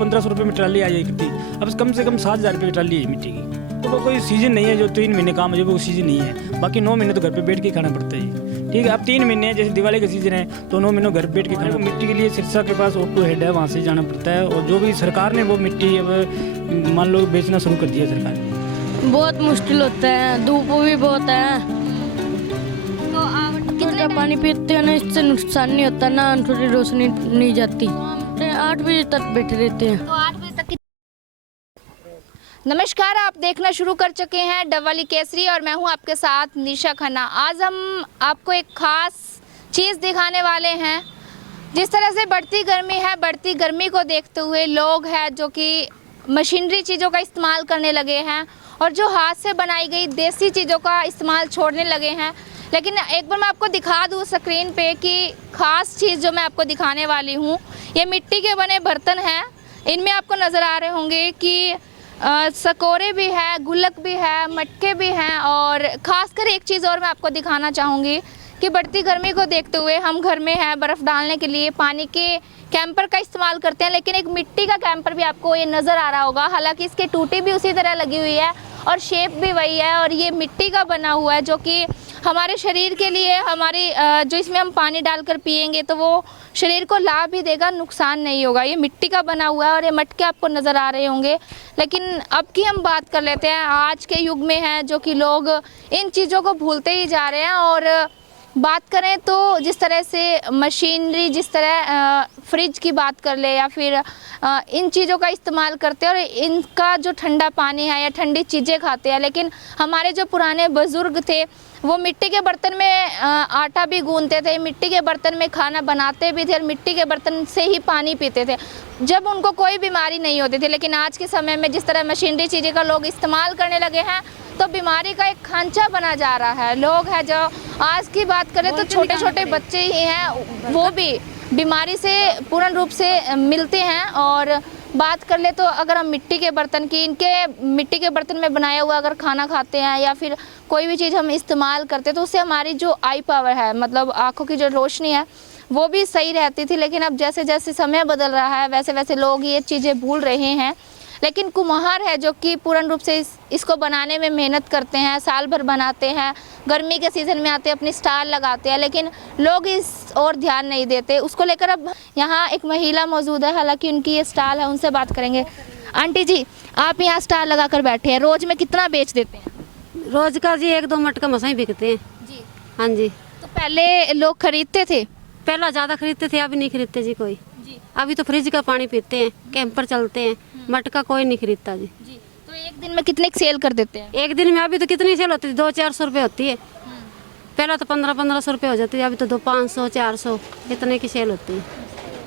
1500 रुपये में ट्राली आ जाए करती, अब कम से कम 7000 रुपये की ट्राली है मिट्टी की। तो वो कोई सीज़न नहीं है जो 3 महीने काम है, वो सीज़न नहीं है। बाकी 9 महीने तो घर पे बैठ के खाना पड़ता है। ठीक है, अब 3 महीने जैसे दिवाली का सीज़न है तो 9 महीनों घर बैठ के खाना। मिट्टी के लिए सिरसा के पास ऑटो हेड है, वहाँ से जाना पड़ता है। और जो भी सरकार ने वो मिट्टी अब मान लो बेचना शुरू कर दिया सरकार ने। बहुत मुश्किल होता है, धूप भी बहुत है। तो आप कितना पानी पीते हैं ना, इससे नुकसान नहीं होता ना, थोड़ी रोशनी नहीं जाती। 8 बजे तक बैठे रहते हैं। तो 8 बजे तक की। नमस्कार, आप देखना शुरू कर चुके हैं डबवाली केसरी और मैं हूं आपके साथ निशा खन्ना। आज हम आपको एक खास चीज़ दिखाने वाले हैं। जिस तरह से बढ़ती गर्मी है, बढ़ती गर्मी को देखते हुए लोग हैं जो कि मशीनरी चीज़ों का इस्तेमाल करने लगे हैं और जो हाथ से बनाई गई देसी चीज़ों का इस्तेमाल छोड़ने लगे हैं। लेकिन एक बार मैं आपको दिखा दूँ स्क्रीन पे कि ख़ास चीज़ जो मैं आपको दिखाने वाली हूँ, ये मिट्टी के बने बर्तन हैं। इनमें आपको नज़र आ रहे होंगे कि सकोरे भी है, गुल्लक भी है, मटके भी हैं। और ख़ासकर एक चीज़ और मैं आपको दिखाना चाहूँगी कि बढ़ती गर्मी को देखते हुए हम घर में है बर्फ़ डालने के लिए पानी के कैंपर का इस्तेमाल करते हैं, लेकिन एक मिट्टी का कैंपर भी आपको ये नज़र आ रहा होगा। हालांकि इसकी टूटी भी उसी तरह लगी हुई है और शेप भी वही है और ये मिट्टी का बना हुआ है, जो कि हमारे शरीर के लिए हमारी जो इसमें हम पानी डालकर पिएंगे तो वो शरीर को लाभ भी देगा, नुकसान नहीं होगा। ये मिट्टी का बना हुआ है और ये मटके आपको नज़र आ रहे होंगे। लेकिन अब की हम बात कर लेते हैं, आज के युग में है जो कि लोग इन चीज़ों को भूलते ही जा रहे हैं। और बात करें तो जिस तरह से मशीनरी, जिस तरह फ्रिज की बात कर ले या फिर इन चीज़ों का इस्तेमाल करते हैं और इनका जो ठंडा पानी है या ठंडी चीज़ें खाते हैं। लेकिन हमारे जो पुराने बुज़ुर्ग थे वो मिट्टी के बर्तन में आटा भी गूंथते थे, मिट्टी के बर्तन में खाना बनाते भी थे और मिट्टी के बर्तन से ही पानी पीते थे, जब उनको कोई बीमारी नहीं होती थी। लेकिन आज के समय में जिस तरह मशीनरी चीज़ें का लोग इस्तेमाल करने लगे हैं तो बीमारी का एक खांचा बना जा रहा है। लोग हैं जो आज की बात करें तो छोटे छोटे बच्चे ही हैं, वो भी बीमारी से पूर्ण रूप से मिलते हैं। और बात कर ले तो अगर हम मिट्टी के बर्तन की, इनके मिट्टी के बर्तन में बनाया हुआ अगर खाना खाते हैं या फिर कोई भी चीज़ हम इस्तेमाल करते हैं तो उससे हमारी जो आई पावर है, मतलब आँखों की जो रोशनी है, वो भी सही रहती थी। लेकिन अब जैसे जैसे समय बदल रहा है वैसे वैसे लोग ये चीज़ें भूल रहे हैं। लेकिन कुम्हार है जो कि पूर्ण रूप से इसको बनाने में मेहनत करते हैं, साल भर बनाते हैं, गर्मी के सीज़न में आते हैं, अपनी स्टाल लगाते हैं, लेकिन लोग इस और ध्यान नहीं देते। उसको लेकर अब यहाँ एक महिला मौजूद है, हालांकि उनकी ये स्टाल है, उनसे बात करेंगे। आंटी जी, आप यहाँ स्टाल लगा कर बैठे हैं, रोज़ में कितना बेच देते हैं? रोज का जी 1-2 मटका मसा ही बिकते हैं जी। हाँ जी। तो पहले लोग खरीदते थे? पहला ज़्यादा खरीदते थे, अभी नहीं खरीदते जी कोई जी। अभी तो फ्रिज का पानी पीते हैं, कैंपर चलते हैं, मटका कोई नहीं खरीदता जी। जी। तो एक दिन में कितने सेल कर देते हैं? एक दिन में अभी तो कितनी सेल होती है, 200-400 रुपये होती है। पहला तो 1500-1500 रुपये हो जाती है, अभी तो 500-400 इतने की सेल होती है।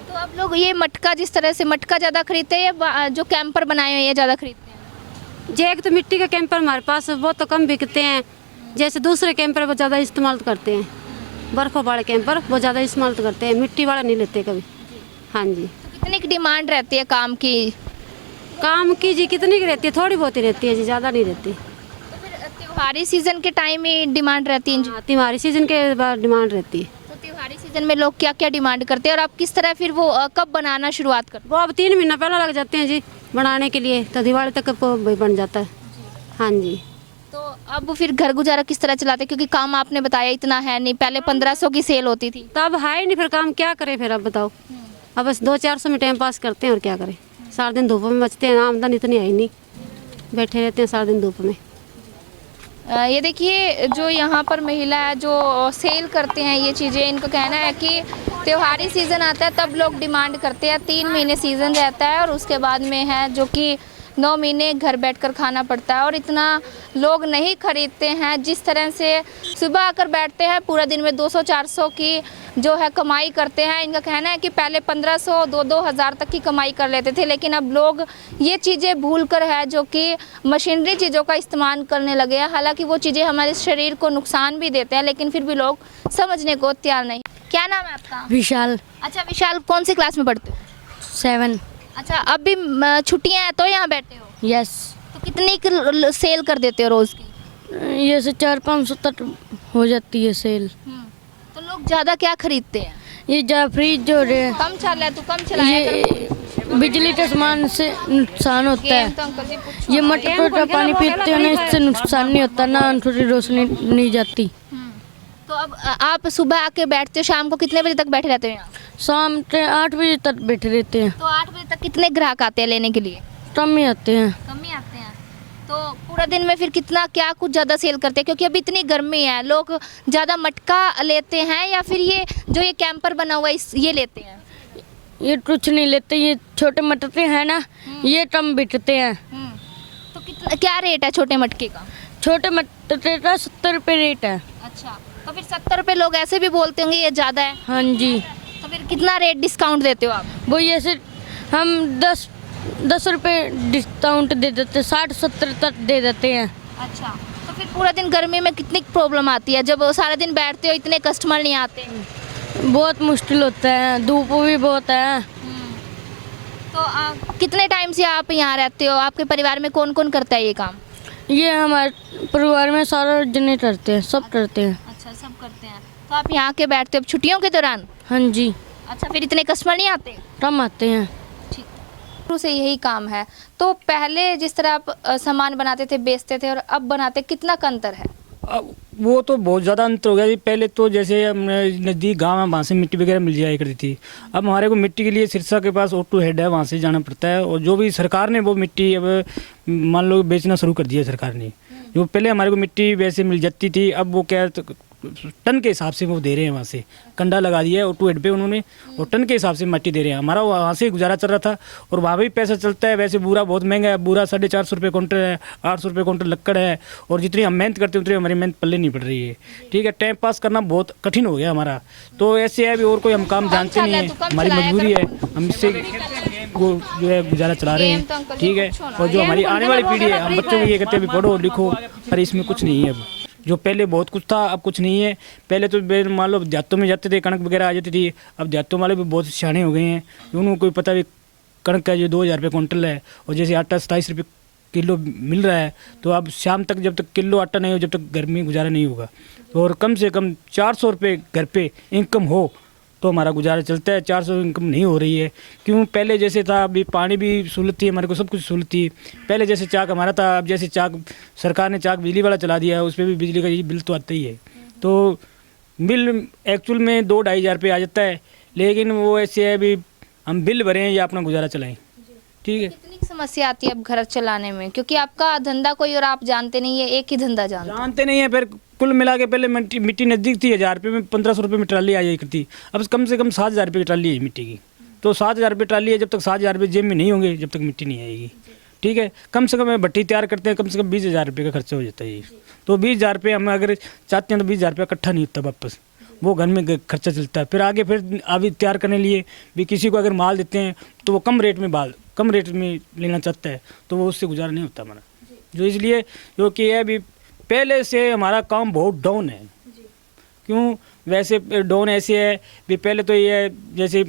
तो आप लोग ये मटका, जिस तरह से मटका ज़्यादा खरीदते हैं या जो कैंपर बनाए हुए हैं ये ज़्यादा खरीदते हैं? जी, एक तो मिट्टी के कैंपर हमारे पास वो तो कम बिकते हैं, जैसे दूसरे कैंपर वो ज़्यादा इस्तेमाल करते हैं। बर्फ़ों वाले कैंपर वो ज़्यादा इस्तेमाल करते हैं, मिट्टी वाला नहीं लेते कभी। हाँ जी। तो कितनी की डिमांड रहती है काम की? काम की जी कितनी की रहती है, थोड़ी बहुत ही रहती है जी, ज़्यादा नहीं रहती। तो फिर त्योहारी सीजन के टाइम में डिमांड रहती है? हाँ, त्योहारी सीजन के बाद डिमांड रहती है। तो त्योहारी सीजन में लोग क्या क्या डिमांड करते हैं और आप किस तरह फिर वो कब बनाना शुरुआत करते वो अब 3 महीना पहले लग जाते हैं जी बनाने के लिए, तो दिवाली तक बन जाता है। हाँ जी। हैं? तो अब फिर घर गुजारा किस तरह चलाते हैं, क्योंकि काम आपने बताया इतना है नहीं, पहले 1500 की सेल होती थी। तो अब है ही नहीं, फिर काम क्या करें फिर, अब बताओ। अब बस 200-400 में टाइम पास करते हैं और क्या करें। सारा दिन धूप में बचते हैं, आमदनी इतनी आई नहीं, बैठे रहते हैं सारा दिन धूप में। ये देखिए जो यहाँ पर महिला है जो सेल करते हैं ये चीज़ें, इनको कहना है कि त्योहारी सीज़न आता है तब लोग डिमांड करते हैं, 3 महीने सीज़न रहता है और उसके बाद में है जो कि 9 महीने घर बैठकर खाना पड़ता है और इतना लोग नहीं खरीदते हैं। जिस तरह से सुबह आकर बैठते हैं, पूरा दिन में 200-400 की जो है कमाई करते हैं। इनका कहना है कि पहले 1500, 2-2 हज़ार तक की कमाई कर लेते थे, लेकिन अब लोग ये चीज़ें भूल कर है जो कि मशीनरी चीज़ों का इस्तेमाल करने लगे हैं। हालांकि वो चीज़ें हमारे शरीर को नुकसान भी देते हैं, लेकिन फिर भी लोग समझने को तैयार नहीं। क्या नाम है आपका? विशाल। अच्छा विशाल, कौन सी क्लास में पढ़ते हो? 7। अच्छा, अब भी छुट्टियाँ हैं तो यहाँ बैठे हो? यस। तो कितनी की सेल कर देते हो रोज़ की? ये से 400-500 तक हो जाती है सेल। तो लोग ज़्यादा क्या खरीदते हैं? ये जा फ्रिज जो रे कम चल रहा है तो कम चलाया ये करो। बिजली के सामान से नुकसान होता है। तो अंकल जी पूछो। ये मटकों का पानी पीते हैं ना, इससे नुकसान नहीं होता ना, थोड़ी रोशनी नहीं जाती। तो अब आप सुबह आके बैठते हो, शाम को कितने बजे तक बैठे रहते हो यहाँ? शाम के 8 बजे तक बैठे रहते हैं। तो 8 बजे तक कितने ग्राहक आते हैं लेने के लिए? कम ही आते हैं। कम ही आते हैं। तो पूरा दिन में फिर कितना क्या कुछ ज़्यादा सेल करते हैं? क्योंकि अभी इतनी गर्मी है, लोग ज़्यादा मटका लेते हैं या फिर ये जो ये कैंपर बना हुआ है ये लेते हैं? ये कुछ नहीं लेते, ये छोटे मटके हैं ना, ये कम बिकते हैं। तो कितना क्या रेट है छोटे मटके का? छोटे मटके का 70 रुपये रेट है। अच्छा, तो फिर 70 रुपये लोग ऐसे भी बोलते होंगे ये ज़्यादा है, हाँ जी। तो फिर कितना रेट डिस्काउंट देते हो आप? वो ये से हम 10 रुपये डिस्काउंट दे देते, 60-70 तक दे देते हैं। अच्छा, तो फिर पूरा दिन गर्मी में कितनी प्रॉब्लम आती है जब सारा दिन बैठते हो, इतने कस्टमर नहीं आते? बहुत मुश्किल होता है, धूप भी बहुत है। तो कितने टाइम से आप यहाँ रहते हो? आपके परिवार में कौन कौन करता है ये काम? ये हमारे परिवार में सारा जने करते हैं, सब करते हैं। अच्छा, सब करते हैं। तो आप यहाँ के बैठते हो छुट्टियों के दौरान? हाँ जी, अच्छा, फिर इतने कस्टमर नहीं आते? कम आते हैं। ठीक, शुरू से यही काम है। तो पहले जिस तरह आप सामान बनाते थे, बेचते थे और अब बनाते, कितना का अंतर है? अब वो तो बहुत ज़्यादा अंतर हो गया जी। पहले तो जैसे हमने नज़दीक गांव है, वहाँ से मिट्टी वगैरह मिल जाया करती थी। अब हमारे को मिट्टी के लिए सिरसा के पास ऑटो हेड है, वहाँ से जाना पड़ता है। और जो भी सरकार ने वो मिट्टी अब मान लो बेचना शुरू कर दिया सरकार ने। जो पहले हमारे को मिट्टी वैसे मिल जाती थी, अब वो क्या टन के हिसाब से वो दे रहे हैं। वहाँ से कंडा लगा दिया है ऑटो हेड पे उन्होंने, और टन के हिसाब से मिट्टी दे रहे हैं। हमारा वहाँ से गुजारा चल रहा था और वहाँ भी पैसा चलता है। वैसे बूरा बहुत महंगा है, बूरा 450 रुपये कुंटल है, 800 रुपये कुंटल लक्कड़ है। और जितनी हम मेहनत करते हैं उतनी हमारी मेहनत पल्ले नहीं पड़ रही है। ठीक है, टाइम पास करना बहुत कठिन हो गया हमारा। तो ऐसे है, अभी और कोई हम काम जानते नहीं है, हमारी मजबूरी है, हम इससे वो जो है गुजारा चला रहे हैं। ठीक है, और जो हमारी आने वाली पीढ़ी है, हम बच्चों को ये कहते हैं भी पढ़ो लिखो, पर इसमें कुछ नहीं है। अब जो पहले बहुत कुछ था, अब कुछ नहीं है। पहले तो मान लो देहातों में जाते थे, कणक वगैरह आ जाती थी। अब देहातों वाले भी बहुत सियाने हो गए हैं, उनको कोई पता भी कणक का जो 2000 रुपये कुंटल है, और जैसे आटा 27 रुपये किलो मिल रहा है। तो अब शाम तक जब तक किलो आटा नहीं हो, जब तक घर में गुजारा नहीं होगा। तो और कम से कम 400 रुपये घर पे इनकम हो तो हमारा गुजारा चलता है। 400 इनकम नहीं हो रही है, क्यों? पहले जैसे था, अभी पानी भी सहूलत थी, हमारे को सब कुछ सहूलत थी। पहले जैसे चाक हमारा था, अब जैसे चाक सरकार ने चाक बिजली वाला चला दिया है, उस पर भी बिजली का ये बिल तो आता ही है। तो बिल एक्चुअल में 2-2.5 हज़ार रुपये आ जाता है, लेकिन वो ऐसे है भी हम बिल भरें या अपना गुजारा चलाएँ। ठीक है, कितनी समस्या आती है अब घर चलाने में? क्योंकि आपका धंधा कोई और आप जानते नहीं है, एक ही धंधा जानते नहीं है। फिर कुल मिला के पहले मिट्टी नज़दीक थी, 1000 रुपये में 1500 रुपये में ट्राली आ जाया करती। अब कम से कम 7000 रुपये की ट्राली है मिट्टी की। तो 7000 रुपये ट्राली है, जब तक 7000 रुपये जेब में नहीं होंगे जब तक मिट्टी नहीं आएगी। ठीक है, कम से कम भट्टी तैयार करते हैं, कम से कम 20,000 रुपये का खर्चा हो जाता है। तो 20,000 रुपये हम अगर चाहते हैं तो 20,000 रुपये इकट्ठा नहीं होता वापस, वो घर में खर्चा चलता है। फिर आगे फिर अभी तैयार करने लिए भी किसी को अगर माल देते हैं तो वो कम रेट में लेना चाहता है, तो वो उससे गुजारा नहीं होता हमारा। जो इसलिए जो कि है अभी पहले से हमारा काम बहुत डाउन है। क्यों? वैसे डाउन ऐसे है भी, पहले तो ये है जैसे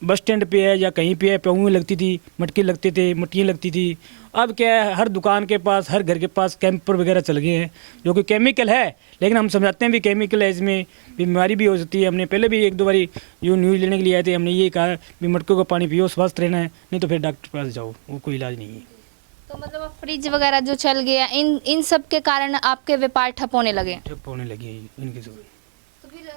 बस स्टैंड पे है या कहीं पे है, पहुँच लगती थी, मटकी लगते थे, मट्टियाँ लगती थी। अब क्या है, हर दुकान के पास, हर घर के पास कैंपर वगैरह चल गए हैं, जो कि केमिकल है। लेकिन हम समझाते हैं भी केमिकल है, इसमें बीमारी भी हो सकती है। हमने पहले भी 1-2 बारी जो न्यूज़ लेने के लिए आए थे, हमने ये कहा भी मटकों का पानी पियो, स्वस्थ रहना है, नहीं तो फिर डॉक्टर के पास जाओ, वो कोई इलाज नहीं है। तो मतलब अब फ्रिज वगैरह जो चल गया, इन सब के कारण आपके व्यापार ठप होने लगे? ठप होने लगी है इनके से। तो फिर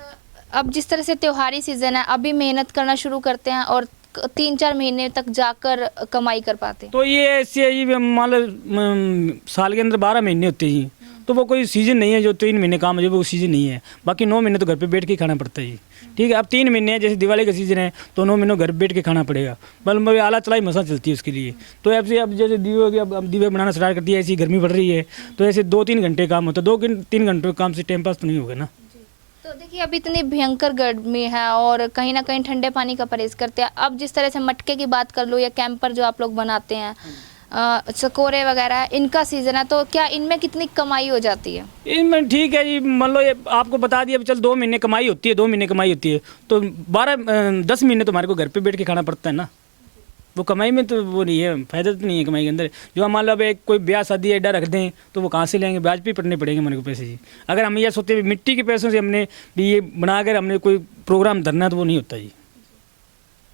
अब जिस तरह से त्योहारी सीजन है, अभी मेहनत करना शुरू करते हैं और 3-4 महीने तक जाकर कमाई कर पाते हैं। तो ये ऐसे है, मान लो साल के अंदर 12 महीने होते हैं, तो वो कोई सीज़न नहीं है जो 3 महीने काम है, जो वो सीज़न नहीं है। बाकी 9 महीने तो घर पे बैठ के खाना पड़ता है। ठीक है, अब 3 महीने है, जैसे दिवाली का सीज़न है तो 9 महीनों घर बैठ के खाना पड़ेगा। बल्कि आला चलाई मसा चलती है उसके लिए। तो अब जैसे दीवे बनाना स्टार्ट करती है, ऐसी गर्मी बढ़ रही है, तो ऐसे 2-3 घंटे काम होता है। 2-3 घंटे काम से टाइम पास तो नहीं होगा ना। तो देखिए, अब इतनी भयंकर गर्मी है और कहीं ना कहीं ठंडे पानी का परहेज करते हैं। अब जिस तरह से मटके की बात कर लो या कैंपर जो आप लोग बनाते हैं, चकोरे वगैरह, इनका सीज़न है, तो क्या इनमें कितनी कमाई हो जाती है? इनमें ठीक है जी, मान लो ये आपको बता दिया, चल 2 महीने कमाई होती है, 2 महीने कमाई होती है, तो 10 महीने तो हमारे को घर पे बैठ के खाना पड़ता है ना। वो कमाई में तो वो नहीं है, फायदा तो नहीं है कमाई के अंदर। जो हम मान लो अब एक कोई ब्याह शादी अड्डा रख दें तो वो कहाँ से लेंगे? ब्याज पे पड़ने पड़ेंगे हमारे को पैसे जी। अगर हम ये सोचते हैं मिट्टी के पैसों से हमने भी ये बनाकर हमने कोई प्रोग्राम धरना, तो वो नहीं होता जी।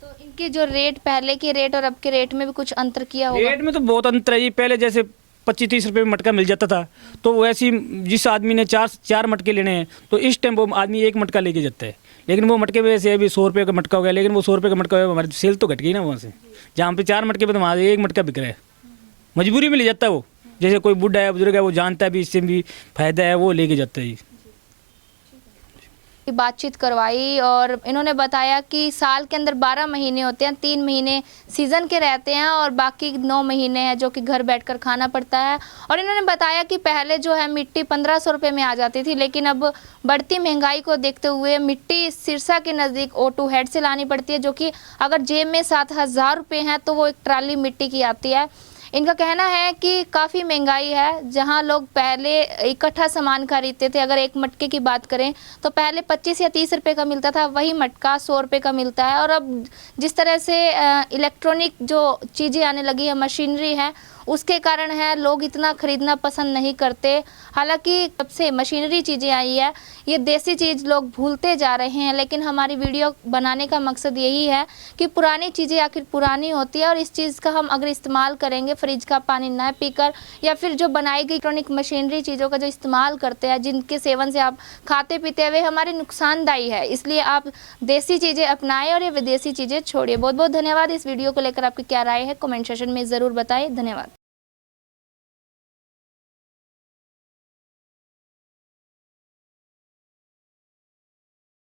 तो इन इनके जो रेट, पहले के रेट और अब के रेट में भी कुछ अंतर किया होगा? रेट में तो बहुत अंतर है जी। पहले जैसे 25-30 रुपये में मटका मिल जाता था, तो वैसे ही जिस आदमी ने चार मटके लेने हैं तो इस टाइम वो आदमी एक मटका लेके जाता है। लेकिन वो मटके वैसे अभी 100 रुपये का मटका हो गया, लेकिन वो 100 रुपये का मटका हो गया, हमारी सेल तो घट गई ना वहाँ से। जहाँ पे 4 मटके पे तो वहाँ एक मटका बिक रहा है, मजबूरी में ले जाता है वो। जैसे कोई बुढ़ा है, बुजुर्ग है, वो जानता है भी इससे भी फायदा है, वो लेके जाता है जी। बातचीत करवाई और इन्होंने बताया कि साल के अंदर 12 महीने होते हैं, 3 महीने सीज़न के रहते हैं और बाकी 9 महीने हैं जो कि घर बैठकर खाना पड़ता है। और इन्होंने बताया कि पहले जो है मिट्टी 1500 रुपये में आ जाती थी, लेकिन अब बढ़ती महंगाई को देखते हुए मिट्टी सिरसा के नज़दीक O2 हेड से लानी पड़ती है, जो कि अगर जेब में 7000 रुपये हैं तो वो एक ट्राली मिट्टी की आती है। इनका कहना है कि काफ़ी महंगाई है। जहां लोग पहले इकट्ठा सामान खरीदते थे, अगर एक मटके की बात करें तो पहले 25 या 30 रुपये का मिलता था, वही मटका 100 रुपये का मिलता है। और अब जिस तरह से इलेक्ट्रॉनिक जो चीज़ें आने लगी है, मशीनरी है, उसके कारण है लोग इतना ख़रीदना पसंद नहीं करते। हालांकि जब से मशीनरी चीज़ें आई है, ये देसी चीज़ लोग भूलते जा रहे हैं। लेकिन हमारी वीडियो बनाने का मकसद यही है कि पुरानी चीज़ें आखिर पुरानी होती है और इस चीज़ का हम अगर इस्तेमाल करेंगे, फ्रिज का पानी न पीकर या फिर जो बनाई गई इलेक्ट्रॉनिक मशीनरी चीज़ों का जो इस्तेमाल करते हैं, जिनके सेवन से आप खाते पीते हुए हमारे नुकसानदायी है। इसलिए आप देसी चीज़ें अपनाएं और ये विदेशी चीज़ें छोड़िए। बहुत बहुत धन्यवाद। इस वीडियो को लेकर आपकी क्या राय है कमेंट सेशन में ज़रूर बताएं। धन्यवाद।